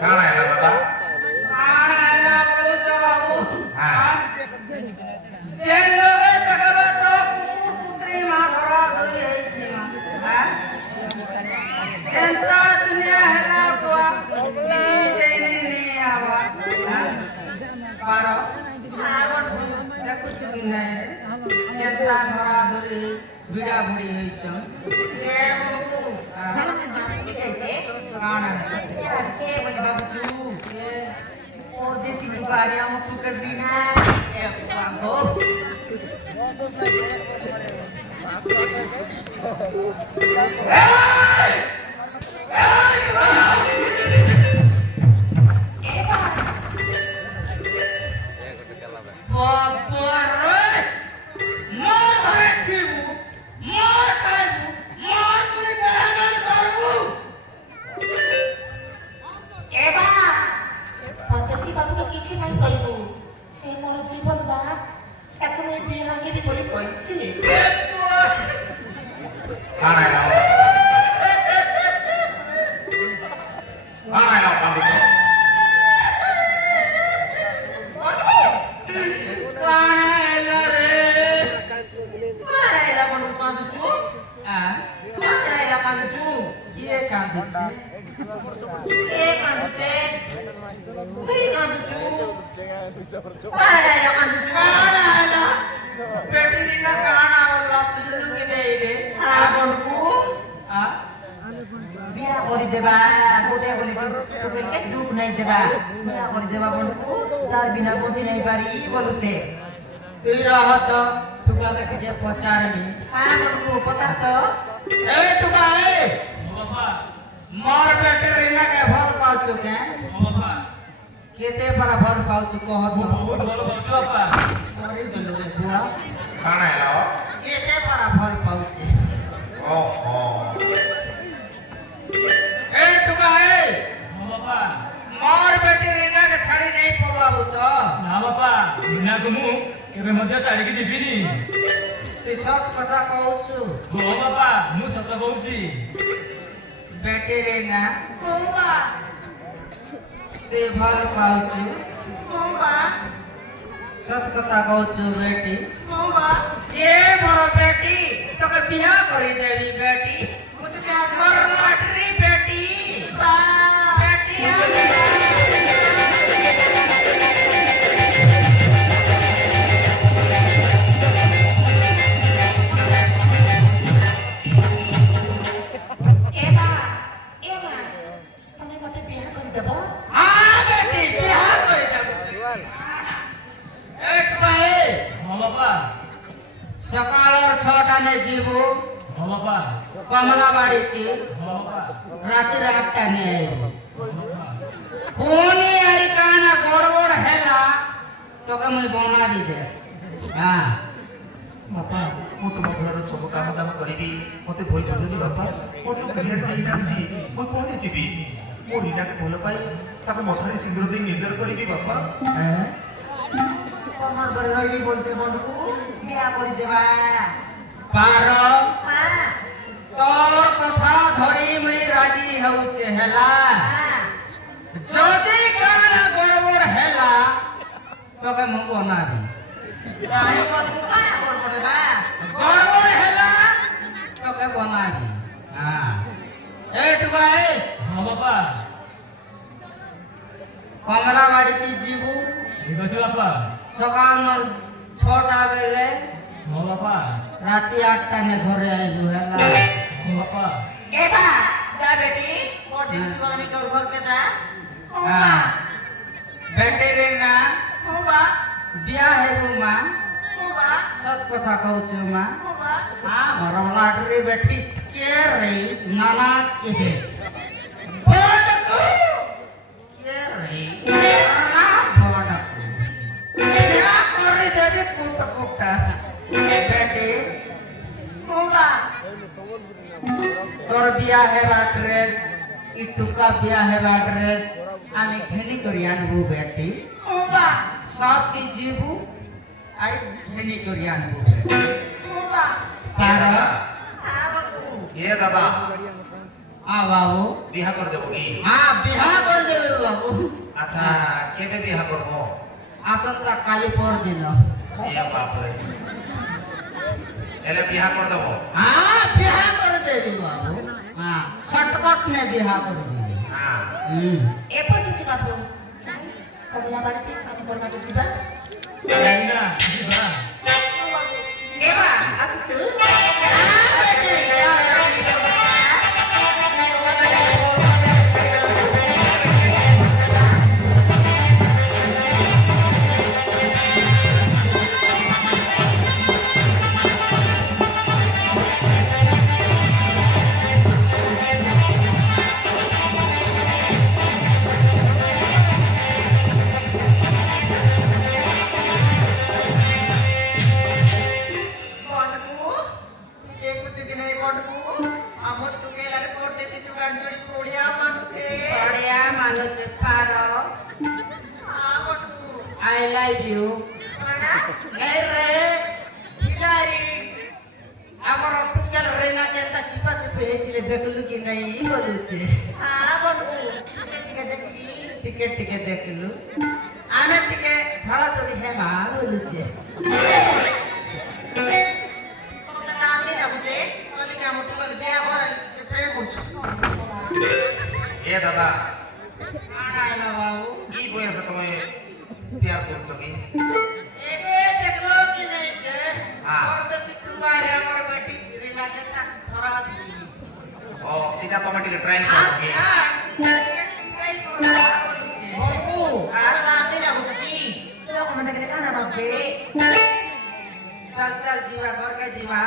কানা এলা দাদা কানা এলা বলুছ বাবু হ্যাঁ যে লগে দেখবে তো কুকুর কুত্রি মা ধরা ধরি হইছি মা হ্যাঁ এন্তা দুনিয়া হেলা তোয়া কিছু সেইনি নি আবার হ্যাঁ পারো আবার দেখুছ কি নাই এন্তা ধরা ধরি বিড়া বুড়ি হইছ এ বাবু কানা के बोले बाबूजी এ और देसी दुकान हम टुकड़ बिना এ বাবু एबा पतसी बाबू के किछि नहीं कहबो से मोर जीवन बा ताके मैं बियाह के भी बोली कहिछि কানা এলা কানা এলা কান্দুছ मारायला म्हणून कांदू मारायला कांदू के कांदू मारायला कांदू बेटीरीना काना वाला सुनलु के नहीं रे आपनको आ बिया करि देबा गोटे बोली तो के दुख नहीं देबा बिया करि देबा बनको तार बिना बची नहीं पारी बोलुछे তুই রহত তুকা বেটি যে পচারনি हां बनको पचार तो ए तुका ए बाबा मोर बेटे रीना के भर पाउछु के बाबा केते पर भर पाउछु कहत बहुत भर पाउछु बाबा मरि गेलो रे बुआ কানা এলা केते पर भर पाउछु ওহো ए तुका ए बाबा मोर बेटे रीना के छाड़ी नहीं पबाबू तो ना बापा बिना गुमु केबे मध्य छाड़िकी जीविनी তুই সব কথা কହୁଛୁ हो बापा मु सत कहूची बेटे रीना होबा তুই ভাল পাউଛୁ होबा সত কথা কହୁଛୁ বেটি होबा ये मोर बेटी तोके बियाह करी देवी बेटी मुझे क्या मोर लाटरी बेटी बा बेटी एबा एबा तमे मते बियाह करि देबो हाँ बेटी बियाह करी देबो एक भाई हो बापा সকালের 6টা নে জীবু हो बापा কমলা বাড়ি কি हो बापा রাতের 8টা নে আইবো পুনি আর কানা গড়বড় হেলা তোকে মুই বনাবি দে হ্যাঁ बापा मु तुम घर सब काम दाम करी मत भूल बुझनी बापा मो तो क्लियर नहीं नांदी मु कोने जीवी मो रीना के भल पाई ताको मथारे सिंदूर दे निजर करी बापा হ্যাঁ तमर घर रहिबी बोलते बनको बियाह करि देबा পার हां তোর কথা ধরি মুই রাজি হউছে হেলা हां যদি কানা গড়বড় হেলা তোকে মু বনাবি राय बनको काया करबा গড়বড় হেলা তোকে বনাবি হ্যাঁ এইটুকু এই हो बापा কমলা বাড়িতে ଯିବୁ ठीक अछि बापा সকাল 6টা বেলে हो बापा রাতি 8টা নে ঘরে আইবু হেলা हो बापा एबा जा बेटी और दिस दुआनी तोर घर के जा হ্যাঁ বেটি রে না होबा বিয়া হেবু মা होबा সত কথা কହୁଛୁ মা होबा আমার লাটরি বেটি কে রে নানা কে বড়কু কে রে না বড়কু বিয়া করে দেবে কুট কুটা বেটি होबा তোর বিয়া হেবা ড্রেস ই টুকা বিয়া হেবা ড্রেস আমি ঘেনি করি আনবু বেটি होबा সব কি জীবু আর ঘেনি করি আনবু होबा পার हां बनको ए दादा আ বাবু बिहा कर देबो की হ্যাঁ বিয়া করে দেবে বাবু কেবে বিয়া করব আসন্তা কালি পরদিন এ বাপরে এলে বিয়া করে দেব হ্যাঁ বিহা করে দেবি বাবু হ্যাঁ শর্টকট নে বিহা করে দিবি হ্যাঁ এরপর কিছু বাবু চাই কমলা বাড়িতে কাম করবাকে ଯିବା ଜାଣି ନା ଯିବା ଏବା ଆସୁଛୁ ବଢିଆ ମାନୁଛି ପାର I love you ରେ ପିଲାରି ଆମର ଟୁକେଲ ରେନା କେନ୍ତା ଚିପା ଚିପି ହେଇଥିଲେ ଦେଖିଲୁ କି ନାଇଁ ବୋଲୁଛେ ଟିକେ ଟିକେ ଦେଖିଲୁ ଆମେ ଟିକେ ଧରା ଧରି ହେମା ବୋଲୁଛେ এ দাদা କାଣା ହେଲା ବାବୁ কি বয়স তুমি বিয়া করছো কি ଏବେ ଦେଖିଲ କି ନାଇଁ ଯେ ହଁ। ପରଦେଶୀ ଟୁଙ୍ଗାରେ ଆମର ବେଟି ରେନା କେନ୍ତା ଧରା ଧରି ও সেটা তুমি টিকে ট্রাই করো কি चल चल जीवा घर के जीवा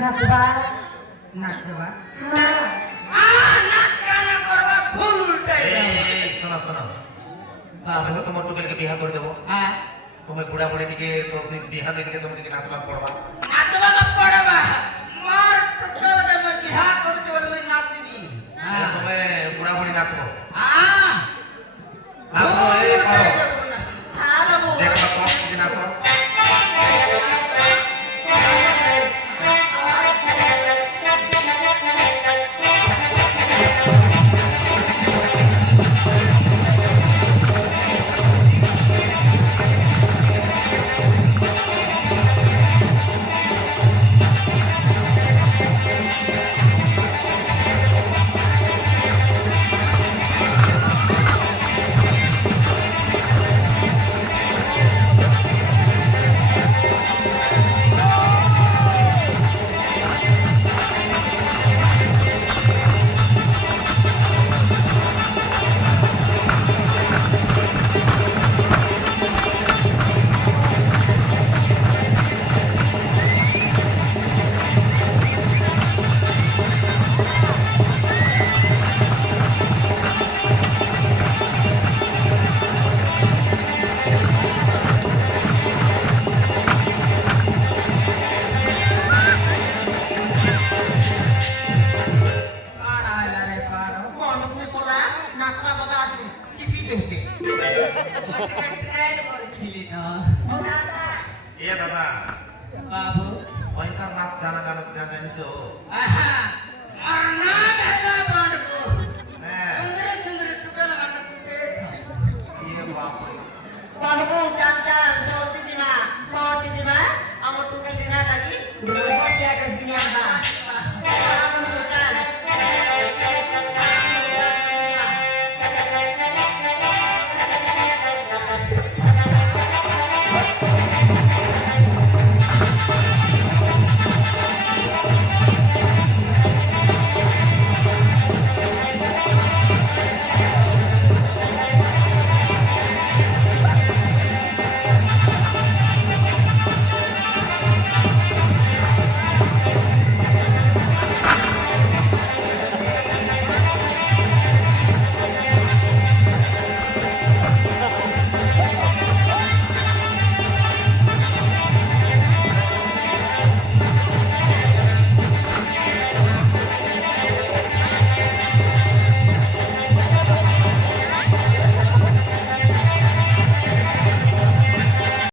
ନାଚବା नाचवा नाच गाना करवा फुल उल्टाई এই শোনো শোনো আমি তো তোমার টুকেলকে বিয়া করে দেবো हां তুমি বুড়া বুড়ি টিকে তো সে বিয়া দেখে তুমি টিকে নাচবা পড়বা नाचवा का पड़वा मार टक्कर दे मैं बिहार करू छ बोले नाचबी हां তুমি বুড়া বুড়ি নাচবো हां নাচবো এই পারো হ্যাঁ বাবু দেখো তো কি নাচো काना आला रे पारो କଣକୁ ସୋଲା ନାଚବା ବଜା ଆସି ଚିପି ଦେଉଛେ ट्रायल करथिली न এ দাদা बाबू ওইটা নাচ জানা জানছো आहा और नाच